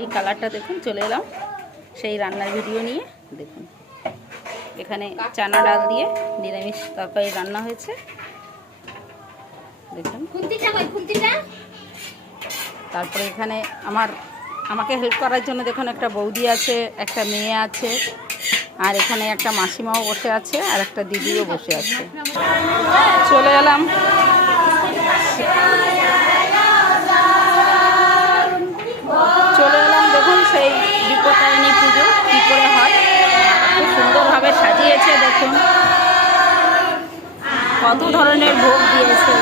এই কালারটা দেখুন, চলে এলাম সেই রান্নার ভিডিও নিয়ে। দেখুন এখানে চানা ডাল দিয়ে নিরামিষ তরকারি রান্না হয়েছে। দেখুন তারপরে এখানে আমাকে হেল্প করার জন্য দেখুন একটা বৌদি আছে, একটা মেয়ে আছে, আর এখানে একটা মাসিমাও বসে আছে, আর একটা দিদিও বসে আছে। চলে এলাম দেখুন সেই বিপত্তারিণী পুজো কী করে হয়, খুব সুন্দরভাবে সাজিয়েছে। দেখুন কত ধরনের ভোগ দিয়েছে।